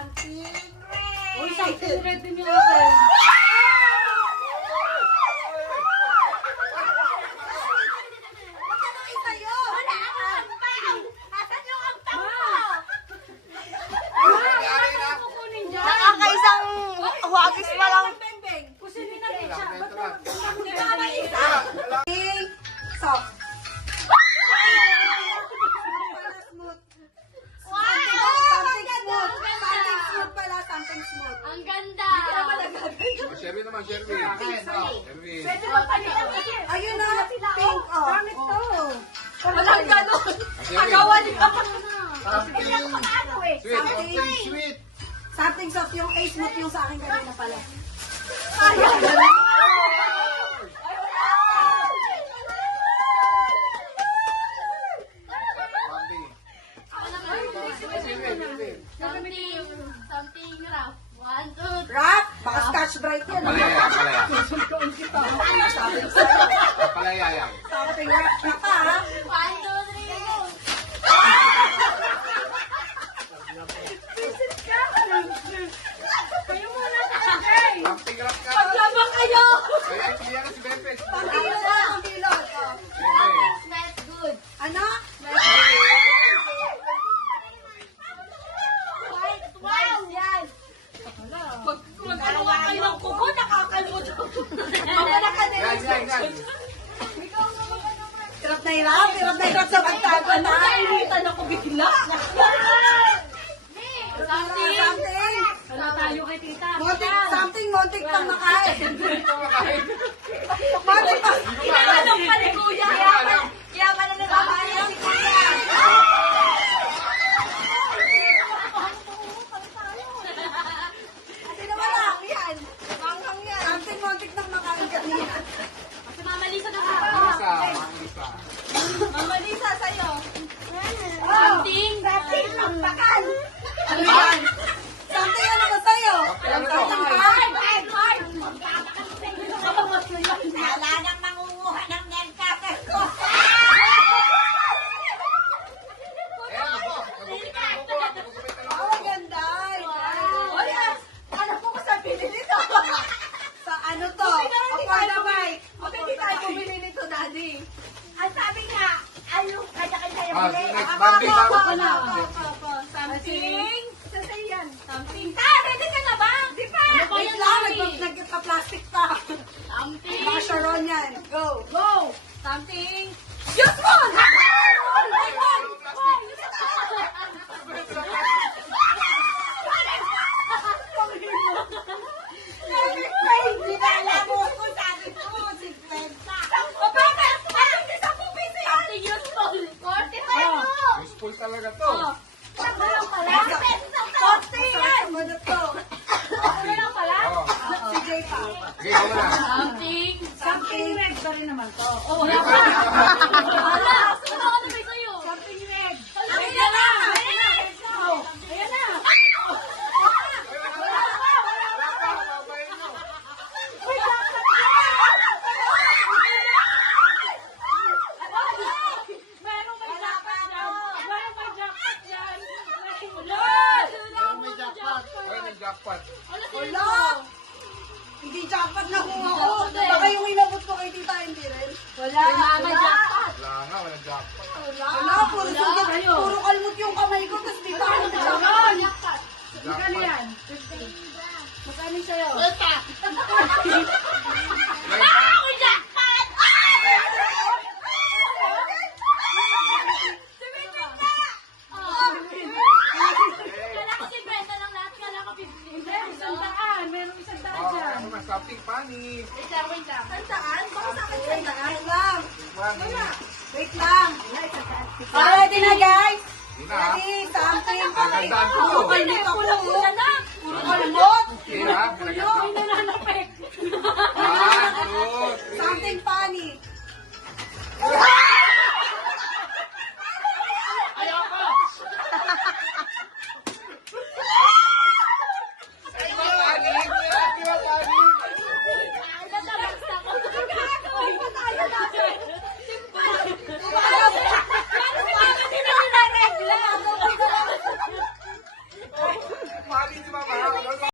something red. Uy, something red din yung akin. Magkano isa yun? Wala akong ampaw. Asan yung ampaw mo? Nakakaisang huwagis pa lang. Kusinin natin siya. Ba't Di ba may isa? Soft. Something smooth pala, something smooth. Ang ganda. Sherwin naman, Sherwin. Sherwin. Ayun na, pink. Oh. Gamit to. Walang ganon. Sherwin. Di ba? Sweet, something sweet. Something soft yung ace smooth yung sa akin kanina pala. Something rough. 1, 2, 3. Rap, baka scotch bright yan. Palaya, palaya. Palaya yan. Something rap na pa, ha? 1, 2, 3, go. Kayo muna sa kagay. Something rough ka. Paglabang kayo! Kaya yan si Bepes. Pangilot na, pangilot. Oh. Nothing smells good. Ano? Wow! Yan. Magkalawa kayo ng kuko, nakakalmot. Mamala ka din. Yan. Hirap na hirap sa pagtago na. Nainitan ako bigla. Something. Something. Wala tayo kay tita. Montik pang makain. Montik pang. Inaanong pa ni Kuya. Kaya pala nagkakain si Kuya. Kasi naman lang yan. Manghang yan. Something montik pang makain kanina. Si Mama Lisa na Isa, isa. Mama Lisa, sa'yo. Something. Something pang bakal. Ano yan? Something ano ba sa'yo? Ano to? Hard. Wala nang mangunguha ng nagkakal ko. Ang ganda. Oy, ano po ko sa bili nito? Sa ano to? Affordable. Bakit hindi tayo bumili nito, Daddy? Ang sabi nga, ayun, kanya-kanya yung Ah, bili. next, Bambi, bago ka na. Something. Saan yan? Something. Ready ka na ba? Di pa. Wait lang, nagpa-plastic pa. Something. Mga Sharon yan. Go. Go. Something. Just one! Hindi na alam mo kung sabi ko, 50. O bakit? Bakit hindi sa pupisi yan? Something useful. 45. Useful talaga to. Sakto lang pala. 40 yan. Ano to? Sakto lang pala. Oh. Si Jay pa. Okay, ako na. Something. Something red pa rin naman to. Oh, wala pa. Wala. Sino ako naman sa'yo? Something red. Ayan na! Oh, ayan na. Merong may jackpot dyan. Merong may jackpot dyan. May jackpot. Ay, may jackpot. Wala! Hindi jackpot na kung ako. Baka yung inabot ko kay tita, hindi rin. Wala. Mama jackpot. Wala nga, walang jackpot. Wala, puro sugat. Puro kalmot yung kamay ko, tapos dito ako Mama jackpot. Magkano yan? Magkano sa'yo? Puta. May Ako jackpot! Kala ko si Brenda lang lahat. Kala ko 50. Hindi, isang daan. Merong isang daan Oh, dyan. ano ba? Something funny. Wait lang. Sandaan? Baka sa akin sandaan lang. Funny. Wait lang. Ready na, guys? Hindi na. Ready, something. Magandaan ko to. Puro kalmot ako. Puro kalmot. Okay ha? Pinagandaan.